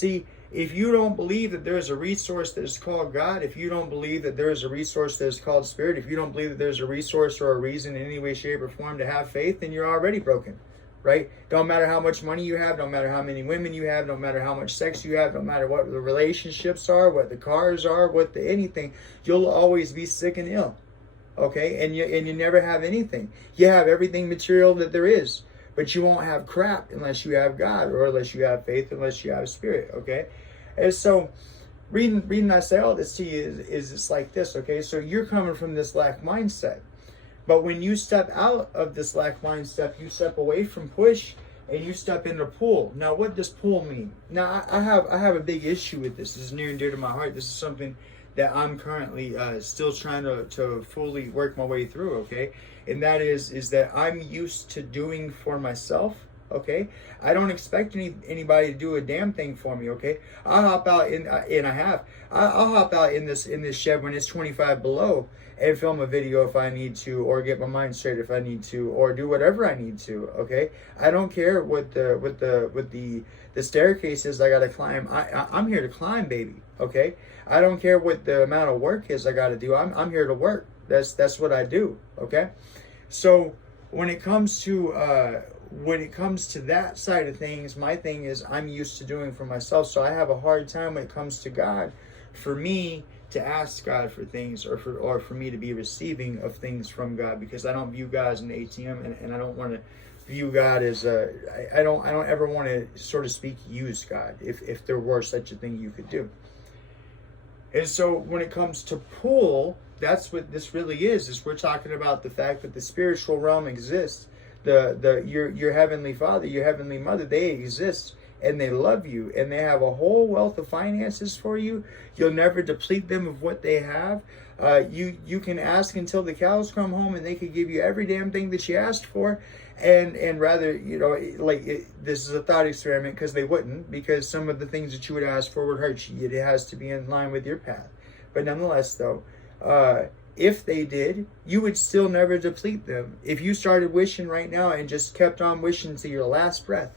See, if you don't believe that there's a resource that is called God, if you don't believe that there is a resource that is called Spirit, if you don't believe that there's a resource or a reason in any way, shape, or form to have faith, then you're already broken, right? Don't matter how much money you have, don't matter how many women you have, don't matter how much sex you have, don't matter what the relationships are, what the cars are, what the anything, you'll always be sick and ill, okay? And you never have anything. You have everything material that there is, but you won't have crap unless you have God, or unless you have faith, unless you have Spirit, okay? And so, reading I say all this to you is it's like this, okay? So you're coming from this lack mindset. But when you step out of this lack mindset, you step away from push and you step into pull. Now, what does pull mean? Now, I have a big issue with this. This is near and dear to my heart. This is something that I'm currently still trying to fully work my way through, okay? And that is that I'm used to doing for myself, okay? I don't expect anybody to do a damn thing for me, okay? I'll hop out I'll hop out in this shed when it's 25 below and film a video if I need to, or get my mind straight if I need to, or do whatever I need to, okay? I don't care what the staircase is I gotta climb. I'm here to climb, baby, okay? I don't care what the amount of work is I gotta do. I'm here to work. That's what I do, okay? So when it comes to that side of things, my thing is I'm used to doing for myself. So I have a hard time when it comes to God, for me to ask God for things, or for me to be receiving of things from God, because I don't view God as an ATM, and I don't want to view God as I don't ever want to, so to speak, use God, if there were such a thing you could do. And so when it comes to pull, that's what this really is we're talking about the fact that the spiritual realm exists. Your heavenly Father, your heavenly Mother, they exist, and they love you, and they have a whole wealth of finances for you. You'll never deplete them of what they have. You can ask until the cows come home, and they could give you every damn thing that you asked for. And rather, this is a thought experiment, because they wouldn't, because some of the things that you would ask for would hurt you. It has to be in line with your path. But nonetheless, though, if they did, you would still never deplete them. If you started wishing right now and just kept on wishing to your last breath,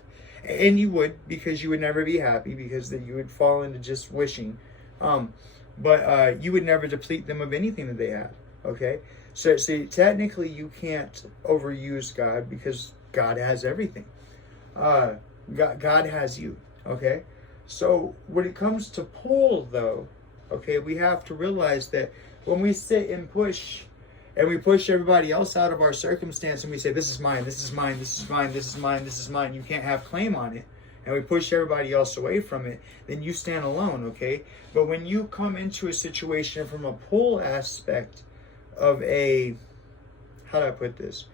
and you would, because you would never be happy, because then you would fall into just wishing, but you would never deplete them of anything that they had, okay? So technically you can't overuse God, because God has everything. God has you, okay? So when it comes to pull, though, okay, we have to realize that when we sit and push, and we push everybody else out of our circumstance, and we say, this is mine, this is mine, this is mine, this is mine, this is mine, you can't have claim on it, and we push everybody else away from it, then you stand alone, okay? But when you come into a situation from a pull aspect of a, how do I put this?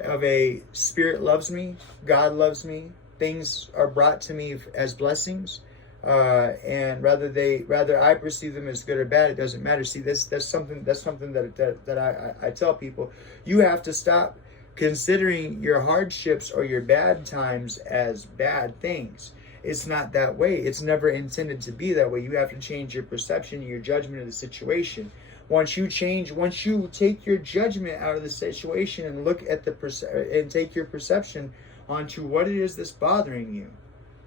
Of a Spirit loves me, God loves me, things are brought to me as blessings, and rather I perceive them as good or bad, it doesn't matter. See, that's something that I tell people. You have to stop considering your hardships or your bad times as bad things. It's not that way. It's never intended to be that way. You have to change your perception, your judgment of the situation. Once you take your judgment out of the situation and look at and take your perception onto what it is that's bothering you,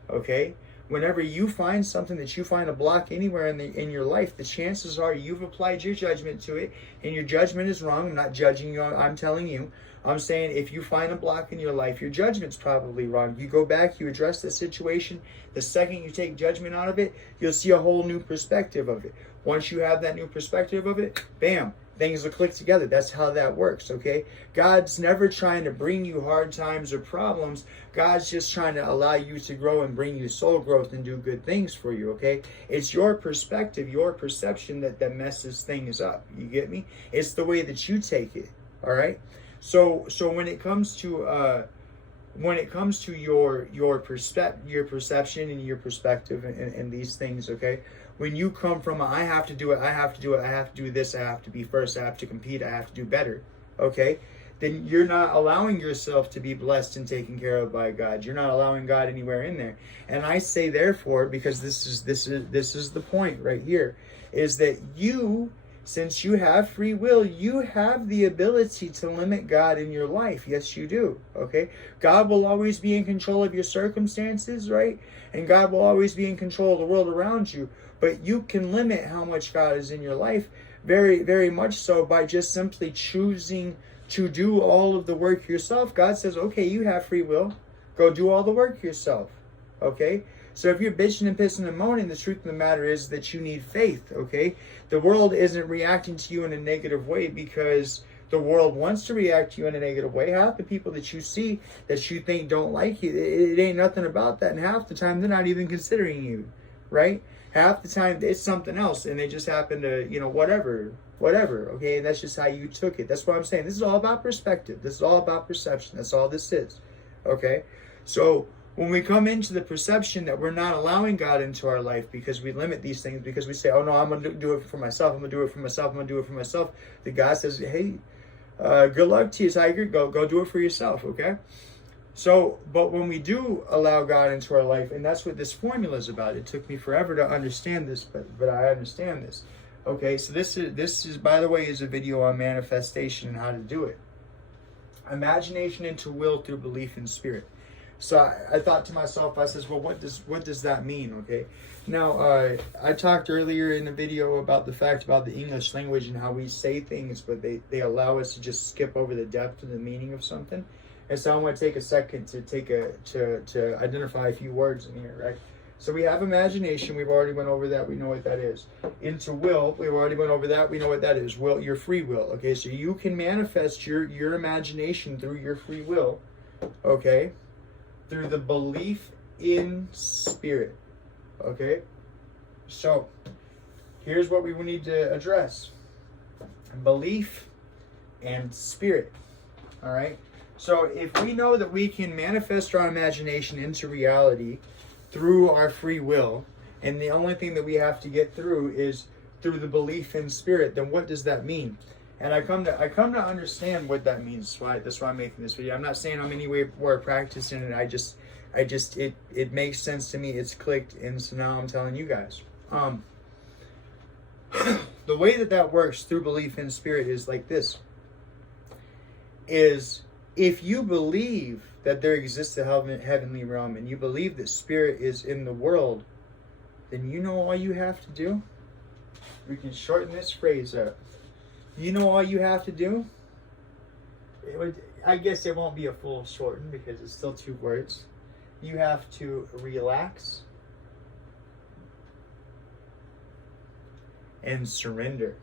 okay? Whenever you find something, that you find a block anywhere in your life, the chances are you've applied your judgment to it, and your judgment is wrong. I'm not judging you. I'm telling you. I'm saying if you find a block in your life, your judgment's probably wrong. You go back, you address the situation. The second you take judgment out of it, you'll see a whole new perspective of it. Once you have that new perspective of it, bam, things will click together. That's how that works, okay? God's never trying to bring you hard times or problems. God's just trying to allow you to grow and bring you soul growth and do good things for you, okay? It's your perspective, your perception that messes things up. You get me? It's the way that you take it, all right? So when it comes to your perception and your perspective and these things, okay? When you come from I have to do it, I have to do it, I have to do this, I have to be first, I have to compete, I have to do better, okay? Then you're not allowing yourself to be blessed and taken care of by God. You're not allowing God anywhere in there. And I say therefore, because this is the point right here, is that you since you have free will, you have the ability to limit God in your life. Yes, you do. Okay? God will always be in control of your circumstances, right? And God will always be in control of the world around you. But you can limit how much God is in your life very, very much so by just simply choosing to do all of the work yourself. God says, okay, you have free will. Go do all the work yourself. Okay? So if you're bitching and pissing and moaning, the truth of the matter is that you need faith, okay? The world isn't reacting to you in a negative way because the world wants to react to you in a negative way. Half the people that you see that you think don't like you, it ain't nothing about that. And half the time, they're not even considering you, right? Half the time, it's something else, and they just happen to, whatever, okay? And that's just how you took it. That's what I'm saying. This is all about perspective. This is all about perception. That's all this is, okay? So when we come into the perception that we're not allowing God into our life because we limit these things, because we say, oh no, I'm going to do it for myself, I'm going to do it for myself, I'm going to do it for myself, the God says, hey, good luck to you, Tiger, go do it for yourself, okay? So, but when we do allow God into our life, and that's what this formula is about. It took me forever to understand this, but I understand this. Okay, so this is, by the way, is a video on manifestation and how to do it. Imagination into will through belief in spirit. So I thought to myself, I says, well, what does that mean? Okay. Now, I talked earlier in the video about the fact about the English language and how we say things, but they allow us to just skip over the depth of the meaning of something. And so I'm going to take a second to identify a few words in here, right? So we have imagination. We've already went over that. We know what that is. Into will, we've already went over that. We know what that is. Will, your free will. Okay, so you can manifest your imagination through your free will. Okay. Through the belief in spirit. Okay? So, here's what we need to address. Belief and spirit. Alright? So, if we know that we can manifest our imagination into reality through our free will, and the only thing that we have to get through is through the belief in spirit, then what does that mean? And I come to understand what that means. That's why I'm making this video. I'm not saying I'm any way practicing it. It makes sense to me. It's clicked, and so now I'm telling you guys. The way that works through belief in spirit is like this. Is if you believe that there exists a heavenly realm, and you believe that spirit is in the world, then you know all you have to do? We can shorten this phrase up. You know all you have to do? I guess it won't be a full shorten because it's still 2 words. You have to relax and surrender.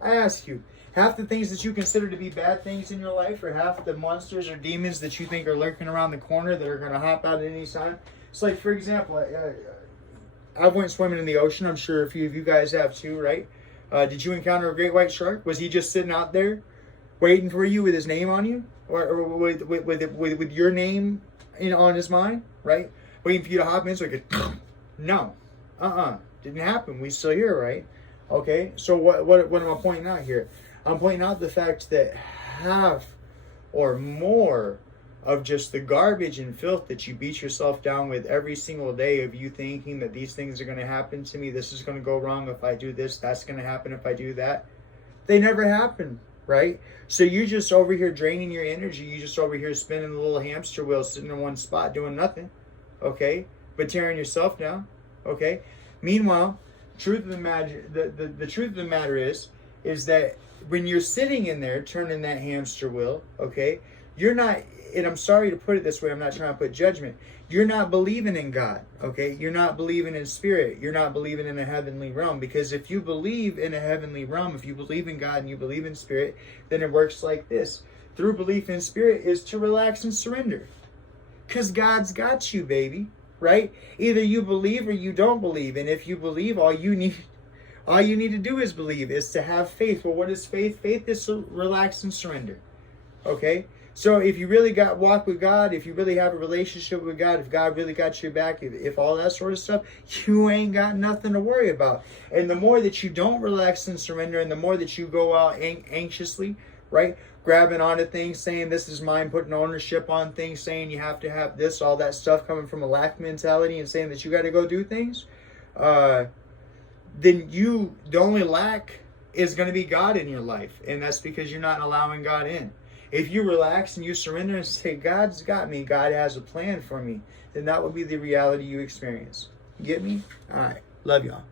I ask you, half the things that you consider to be bad things in your life, or half the monsters or demons that you think are lurking around the corner that are going to hop out at any time? It's like, for example, I went swimming in the ocean. I'm sure a few of you guys have too, right? Did you encounter a great white shark? Was he just sitting out there waiting for you with his name on you? Or with your name on his mind, right? Waiting for you to hop in so he could... No. Didn't happen. We still here, right? Okay, so what am I pointing out here? I'm pointing out the fact that half or more of just the garbage and filth that you beat yourself down with every single day, of you thinking that these things are going to happen to me, this is going to go wrong if I do this, that's going to happen if I do that, they never happen, right? So you're just over here draining your energy. You're just over here spinning a little hamster wheel, sitting in one spot doing nothing, okay, but tearing yourself down, okay? Meanwhile, the truth of the matter is that when you're sitting in there turning that hamster wheel, okay, you're not, and I'm sorry to put it this way, I'm not trying to put judgment, you're not believing in God, okay? You're not believing in spirit. You're not believing in a heavenly realm. Because if you believe in a heavenly realm, if you believe in God and you believe in spirit, then it works like this. Through belief in spirit is to relax and surrender. Because God's got you, baby, right? Either you believe or you don't believe. And if you believe, all you need to do is believe, is to have faith. Well, what is faith? Faith is to relax and surrender, okay? So if you really walk with God, if you really have a relationship with God, if God really got your back, if all that sort of stuff, you ain't got nothing to worry about. And the more that you don't relax and surrender, and the more that you go out anxiously, right? grabbing onto things, saying this is mine, putting ownership on things, saying you have to have this, all that stuff coming from a lack mentality and saying that you got to go do things, then the only lack is going to be God in your life. And that's because you're not allowing God in. If you relax and you surrender and say, God's got me, God has a plan for me, then that will be the reality you experience. Get me? All right. Love y'all.